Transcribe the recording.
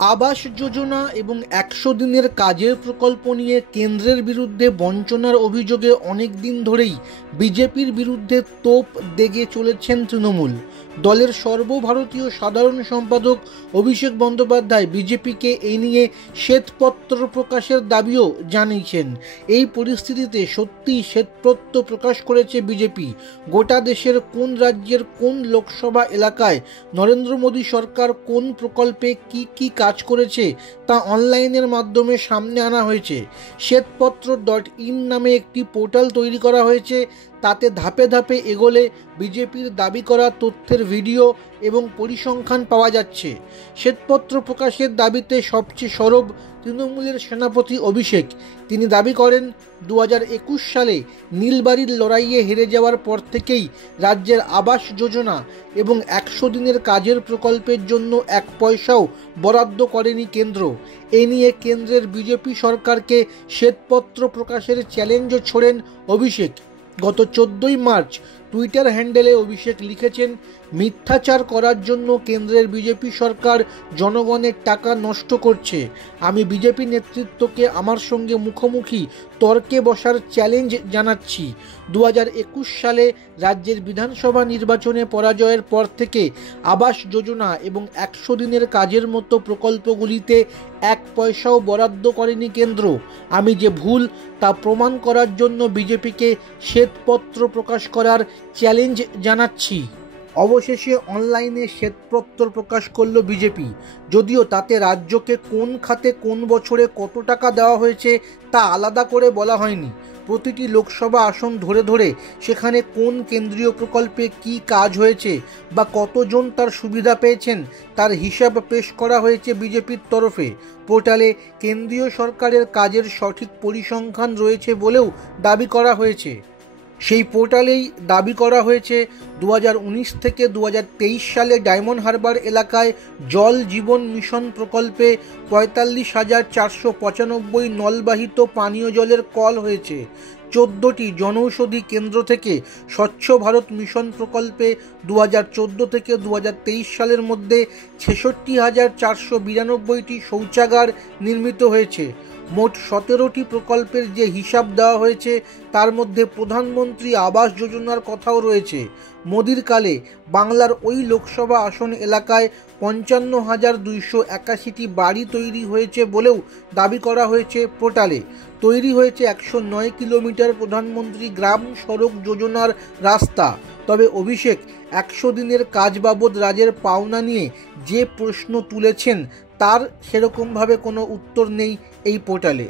আবাস যোজনা এবং ১০০ দিনের কাজের প্রকল্প নিয়ে কেন্দ্রের বিরুদ্ধে বঞ্চনার অভিযোগে অনেক দিন ধরেই বিজেপির বিরুদ্ধে তোপ দেগে চলেছেন তৃণমূল। দলের সর্বভারতীয় সাধারণ সম্পাদক অভিষেক বন্দ্যোপাধ্যায় বিজেপিকে এই নিয়ে শ্বেতপত্র প্রকাশের দাবিও জানিয়েছেন। এই পরিস্থিতিতে সত্যিই শ্বেতপত্র প্রকাশ করেছে বিজেপি। গোটা দেশের কোন রাজ্যের কোন লোকসভা এলাকায় নরেন্দ্র মোদী সরকার কোন প্রকল্পে কি কাজ করেছে তা অনলাইনের মাধ্যমে সামনে আনা হয়েছে। শ্বেতপত্র.in নামে একটি পোর্টাল তৈরি করা হয়েছে। তাতে ধাপে ধাপে এগোলে বিজেপির দাবি করা তথ্যের ভিডিও এবং পরিসংখ্যান পাওয়া যাচ্ছে। শ্বেতপত্র প্রকাশের দাবিতে সবচেয়ে সরব তৃণমূলের সেনাপতি অভিষেক। তিনি দাবি করেন ২০২১ সালে নীলবাড়ির লড়াইয়ে হেরে যাওয়ার পর থেকেই রাজ্যের আবাস যোজনা এবং ১০০ দিনের কাজের প্রকল্পের জন্য ১ পয়সাও বরাদ্দ করেনি কেন্দ্র। এ নিয়ে কেন্দ্রের বিজেপি সরকারকে শ্বেতপত্র প্রকাশের চ্যালেঞ্জও ছোড়েন অভিষেক। গত ১৪ই মার্চ টুইটার হ্যান্ডেলে অভিষেক লিখেছেন, মিথ্যাচার করার জন্য কেন্দ্রের বিজেপি সরকার জনগণের টাকা নষ্ট করছে। আমি বিজেপি নেতৃত্বকে আমার সঙ্গে মুখোমুখি তর্কে বসার চ্যালেঞ্জ জানাচ্ছি। ২০২১ সালে রাজ্যের বিধানসভা নির্বাচনে পরাজয়ের পর থেকে আবাস যোজনা এবং ১০০ দিনের কাজের মতো প্রকল্পগুলিতে ১ পয়সাও বরাদ্দ করেনি কেন্দ্র। আমি যে ভুল তা প্রমাণ করার জন্য বিজেপিকে শ্বেতপত্র প্রকাশ করার চ্যালেঞ্জ জানাচ্ছি। অবশেষে অনলাইনে শ্বেতপত্র প্রকাশ করল বিজেপি। যদিও তাতে রাজ্যকে কোন খাতে কোন বছরে কত টাকা দেওয়া হয়েছে তা আলাদা করে বলা হয়নি। প্রতিটি লোকসভা আসন ধরে ধরে সেখানে কোন কেন্দ্রীয় প্রকল্পে কি কাজ হয়েছে বা কতজন তার সুবিধা পেয়েছেন তার হিসাব পেশ করা হয়েছে বিজেপির তরফে। পোর্টালে কেন্দ্রীয় সরকারের কাজের সঠিক পরিসংখ্যান রয়েছে বলেও দাবি করা হয়েছে। সেই পোর্টালেই দাবি করা হয়েছে ২০১৯ থেকে ২০২৩ সালে ডায়মন্ড হারবার এলাকায় জল জীবন মিশন প্রকল্পে ৪৫,৪৯৫ নলবাহিত পানীয় জলের কল হয়েছে। ১৪টি জনৌষধি কেন্দ্র থেকে স্বচ্ছ ভারত মিশন প্রকল্পে ২০১৪ থেকে ২০২৩ সালের মধ্যে ৬৬,৪৯২টি শৌচাগার নির্মিত হয়েছে। মোট ১৭টি প্রকল্পের যে হিসাব দেওয়া হয়েছে তার মধ্যে প্রধানমন্ত্রী আবাস যোজনার কথাও রয়েছে। মোদির কালে বাংলার ওই লোকসভা আসন এলাকায় ৫৫,২৮১টি বাড়ি তৈরি হয়েছে বলেও দাবি করা হয়েছে পোর্টালে। তৈরি হয়েছে ১০৯ কিলোমিটার প্রধানমন্ত্রী গ্রাম সড়ক যোজনার রাস্তা। তবে অভিষেক ১০০ দিনের কাজ বাবদ রাজ্যের পাওনা নিয়ে যে প্রশ্ন তুলেছেন তার সেরকমভাবে কোনো উত্তর নেই এই পোর্টালে।